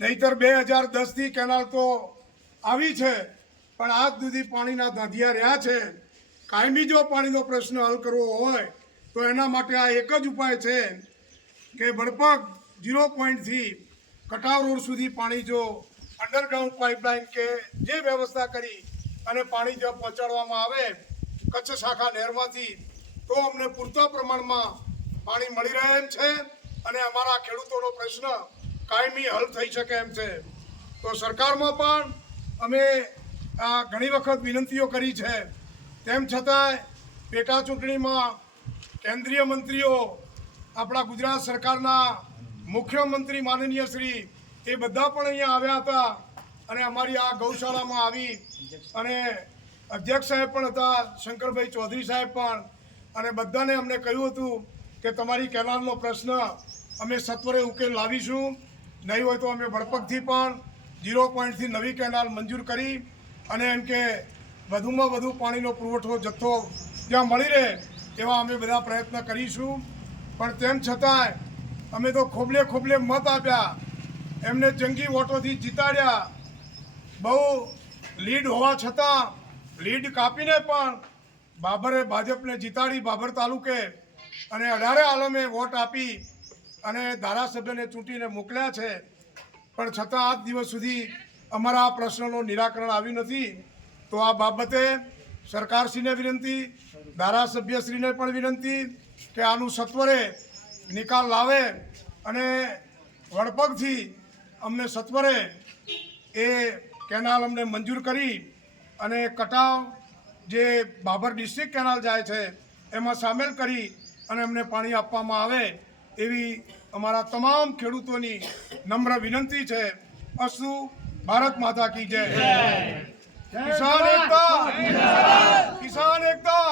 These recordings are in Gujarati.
નહીતર બે હજાર દસથી કેનાલ તો આવી છે, પણ આજ સુધી પાણીના ધાંધિયા રહ્યા છે. કાયમી જો પાણીનો પ્રશ્ન હલ કરવો હોય, તો એના માટે આ એક જ ઉપાય છે કે બરપગ ઝીરો પોઈન્ટથી કટાવ રોડ સુધી પાણી જો અંડરગ્રાઉન્ડ પાઇપલાઇન કે જે વ્યવસ્થા કરી અને પાણી જો પહોંચાડવામાં આવે, કચ્છ શાખા નહેરમાંથી, તો અમને પૂરતા પ્રમાણમાં પાણી મળી રહે છે. અને અમારા ખેડૂતોનો પ્રશ્ન કાયમી હલ થઈ શકે એમ છે. તો સરકારમાં પણ અમે આ ઘણી વખત વિનંતીઓ કરી છે. તેમ છતાંય પેટા ચૂંટણીમાં કેન્દ્રીય મંત્રીઓ આપણા ગુજરાત સરકારના મુખ્યમંત્રી માનનીય શ્રી એ બધા પણ અહીંયા આવ્યા હતા અને અમારી આ ગૌશાળામાં આવી અને અધ્યક્ષ સાહેબ પણ હતા, શંકરભાઈ ચૌધરી સાહેબ પણ અને બધાને અમને કહ્યું હતું કે તમારી કેનાલનો પ્રશ્ન અમે સત્વરે ઉકેલ લાવીશું. નહીં હોય તો અમે વડપગથી પણ ઝીરો પોઈન્ટથી નવી કેનાલ મંજૂર કરી અને એમ કે વધુમાં વધુ પાણીનો પુરવઠો જથ્થો ત્યાં મળી રહે એવા અમે બધા પ્રયત્ન કરીશું. પણ તેમ છતાંય અમે તો ખોબલે ખોબલે મત આપ્યા. એમને જંગી વોટોથી જીતાડ્યા. બહુ લીડ હોવા છતાં લીડ કાપીને પણ બાબરે ભાજપને જીતાડી બાબર તાલુકે અને અઢારે આલમે વોટ આપી અને ધારાસભ્યને ચૂંટીને મોકલ્યા છે. પણ છતાં આજ દિવસ સુધી અમારા આ પ્રશ્નનું નિરાકરણ આવ્યું નથી. તો આ બાબતે સરકારશ્રીને વિનંતી, ધારાસભ્યશ્રીને પણ વિનંતી કે આનું સત્વરે નિકાલ લાવે અને વડપગથી અમને સત્વરે એ કેનાલ અમને મંજૂર કરી અને કટાવ જે બાબર ડિસ્ટ્રિક્ટ કેનાલ જાય છે, એમાં સામેલ કરી અને અમને પાણી આપવામાં આવે એવી અમારા તમામ ખેડૂતોની નમ્ર વિનંતી છે. અસુ ભારત માતા કી જય. કિસાન એકતા. કિસાન એકતા.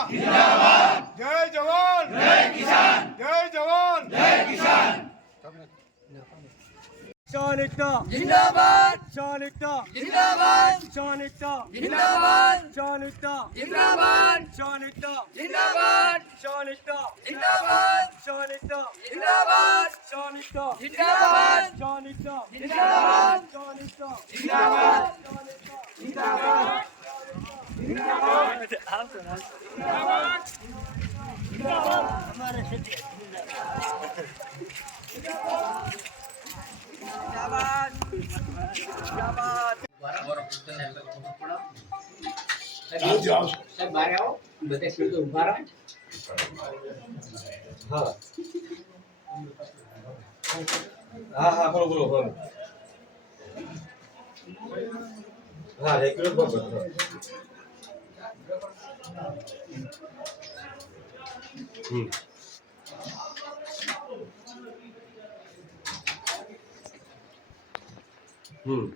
જય જવાન. જય કિસાન. જય જવાન. જય કિસાન চালিকটা জিন্দাবাদ চালিকটা জিন্দাবাদ চালিকটা জিন্দাবাদ চালিকটা জিন্দাবাদ চালিকটা জিন্দাবাদ চালিকটা জিন্দাবাদ চালিকটা জিন্দাবাদ চালিকটা জিন্দাবাদ চালিকটা জিন্দাবাদ চালিকটা জিন্দাবাদ জিন্দাবাদ હા હા બોલો બોલો બોલો હા રેગ્યુલર બોલો હમ. 嗯。